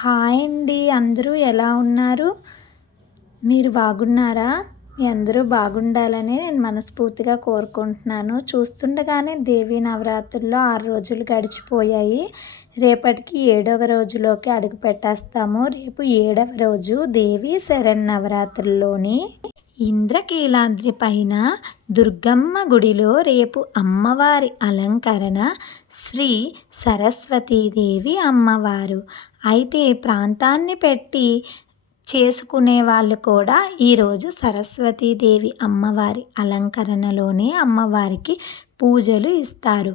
Hi అండి. అందరూ ఎలా ఉన్నారు? మీరు బాగున్నారా? మీ అందరూ బాగుండాలని నేను మనస్ఫూర్తిగా కోరుకుంటున్నాను. చూస్తుండగానే దేవీ నవరాత్రుల్లో 6 రోజులు గడిచిపోయాయి. రేపటికి 7వ రోజులోకి అడుగు పెట్టేస్తాము. రేపు 7వ రోజు దేవీ శరన్నవరాత్రుల్లోని ఇంద్రకీలాద్రి పైన దుర్గమ్మ గుడిలో రేపు అమ్మవారి అలంకరణ శ్రీ సరస్వతీదేవి అమ్మవారు. అయితే ప్రాంతాన్ని పెట్టి చేసుకునే వాళ్ళు కూడా ఈరోజు సరస్వతీదేవి అమ్మవారి అలంకరణలోనే అమ్మవారికి పూజలు ఇస్తారు.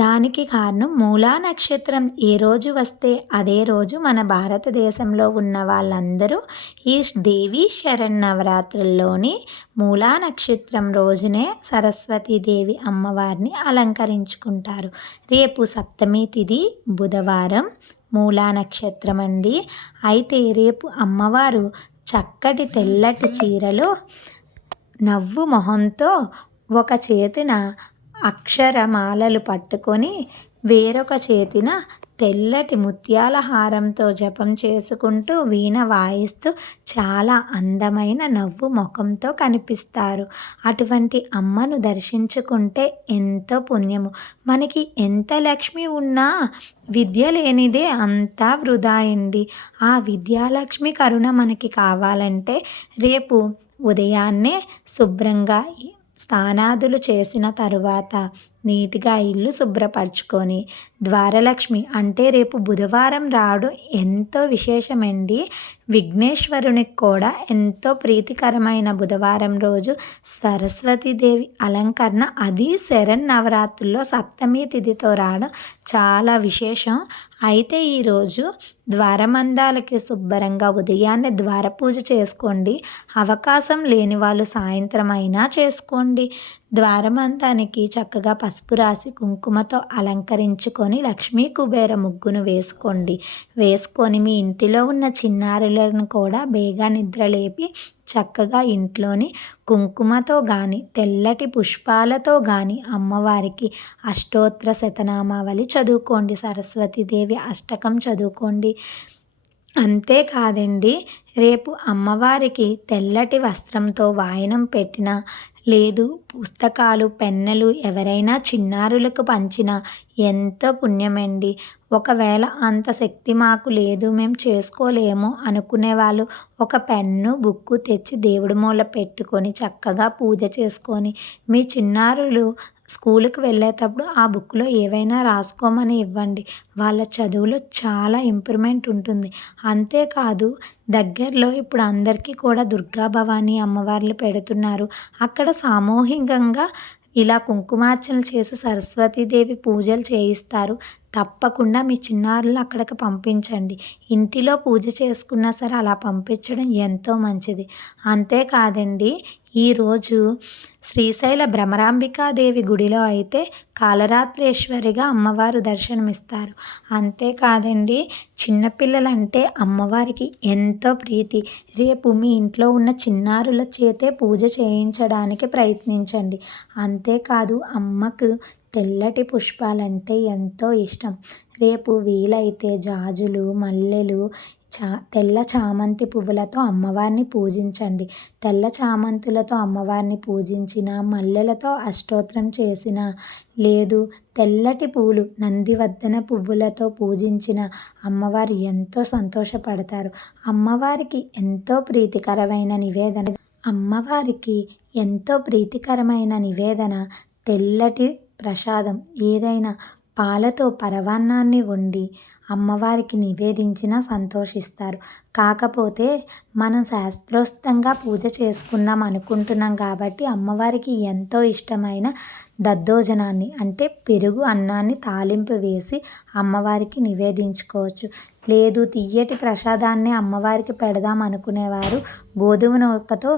దానికి కారణం మూలా నక్షత్రం ఏ రోజు వస్తే అదే రోజు మన భారతదేశంలో ఉన్న వాళ్ళందరూ ఈ దేవీ శరన్నవరాత్రుల్లోని మూలా నక్షత్రం రోజునే సరస్వతీదేవి అమ్మవారిని అలంకరించుకుంటారు. రేపు సప్తమి తిథి బుధవారం మూలా నక్షత్రం అండి. అయితే రేపు అమ్మవారు చక్కటి తెల్లటి చీరలో నవ్వు మొహంతో ఒక చేతిన అక్షరమాలలు పట్టుకొని వేరొక చేతిన తెల్లటి ముత్యాల హారంతో జపం చేసుకుంటూ వీణ వాయిస్తూ చాలా అందమైన నవ్వు ముఖంతో కనిపిస్తారు. అటువంటి అమ్మను దర్శించుకుంటే ఎంతో పుణ్యము. మనకి ఎంత లక్ష్మి ఉన్నా విద్య లేనిదే అంతా వృధా అండి. ఆ విద్యాలక్ష్మి కరుణ మనకి కావాలంటే రేపు ఉదయాన్నే శుభ్రంగా స్నానాదులు చేసిన తరువాత నీట్గా ఇల్లు శుభ్రపరచుకొని ద్వారలక్ష్మి అంటే రేపు బుధవారం రావడం ఎంతో విశేషమండి. విఘ్నేశ్వరునికి కూడా ఎంతో ప్రీతికరమైన బుధవారం రోజు సరస్వతీదేవి అలంకరణ అది శరన్నవరాత్రుల్లో సప్తమి తిథితో రావడం చాలా విశేషం. అయితే ఈరోజు ద్వారమందాలకి శుభ్రంగా ఉదయాన్నే ద్వార పూజ చేసుకోండి. అవకాశం లేని వాళ్ళు సాయంత్రం అయినా చేసుకోండి. ద్వారమందానికి చక్కగా పసుపు రాసి కుంకుమతో అలంకరించుకొని లక్ష్మీ కుబేర ముగ్గును వేసుకొని మీ ఇంటిలో ఉన్న చిన్నారులను కూడా బేగా నిద్రలేపి చక్కగా ఇంట్లోని కుంకుమతో కానీ తెల్లటి పుష్పాలతో కానీ అమ్మవారికి అష్టోత్తర శతనామావళి చదువుకోండి. సరస్వతీదేవి అష్టకం చదువుకోండి. అంతేకాదండి, రేపు అమ్మవారికి తెల్లటి వస్త్రంతో వాయనం పెట్టిన లేదు పుస్తకాలు పెన్నులు ఎవరైనా చిన్నారులకు పంచినా ఎంతో పుణ్యమండి. ఒకవేళ అంత శక్తి మాకు లేదు మేము చేసుకోలేము అనుకునే వాళ్ళు ఒక పెన్ను బుక్కు తెచ్చి దేవుడి మూల పెట్టుకొని చక్కగా పూజ చేసుకొని మీ చిన్నారులు స్కూల్కి వెళ్ళేటప్పుడు ఆ బుక్లో ఏవైనా రాసుకోమని ఇవ్వండి. వాళ్ళ చదువులో చాలా ఇంప్రూవ్మెంట్ ఉంటుంది. అంతేకాదు దగ్గరలో ఇప్పుడు అందరికీ కూడా దుర్గా భవానీ అమ్మవార్లు పెడుతున్నారు. అక్కడ సామూహికంగా ఇలా కుంకుమార్చన చేసి సరస్వతీదేవి పూజలు చేయిస్తారు. తప్పకుండా మీ చిన్నారులను అక్కడికి పంపించండి. ఇంటిలో పూజ చేసుకున్నా సరే అలా పంపించడం ఎంతో మంచిది. అంతేకాదండి, ఈరోజు శ్రీశైల భ్రమరాంబికాదేవి గుడిలో అయితే కాలరాత్రేశ్వరిగా అమ్మవారు దర్శనమిస్తారు. అంతేకాదండి, చిన్నపిల్లలంటే అమ్మవారికి ఎంతో ప్రీతి. రేపు మీ ఇంట్లో ఉన్న చిన్నారుల చేతే పూజ చేయించడానికి ప్రయత్నించండి. అంతేకాదు అమ్మకు తెల్లటి పుష్పాలంటే ఎంతో ఇష్టం. రేపు వీలైతే జాజులు మల్లెలు తెల్ల చామంతి పువ్వులతో అమ్మవారిని పూజించండి. తెల్ల చామంతులతో అమ్మవారిని పూజించిన మల్లెలతో అష్టోత్తరం చేసిన లేదు తెల్లటి పూలు నందివర్ధన పువ్వులతో పూజించిన అమ్మవారు ఎంతో సంతోషపడతారు. అమ్మవారికి ఎంతో ప్రీతికరమైన నివేదన తెల్లటి ప్రసాదం ఏదైనా పాలతో పరవాన్నాన్ని వండి అమ్మవారికి నివేదించినా సంతోషిస్తారు. కాకపోతే మనం శాస్త్రోక్తంగా పూజ చేసుకుందాం అనుకుంటున్నాం కాబట్టి అమ్మవారికి ఎంతో ఇష్టమైన దద్దోజనాన్ని అంటే పెరుగు అన్నాన్ని తాలింపు వేసి అమ్మవారికి నివేదించుకోవచ్చు. లేదు తియ్యటి ప్రసాదాన్ని అమ్మవారికి పెడదాం అనుకునేవారు గోధుమ నూకతో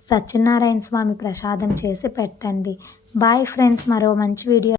సత్యనారాయణ స్వామి ప్రసాదం చేసి పెట్టండి. బాయ్ ఫ్రెండ్స్, మరో మంచి వీడియో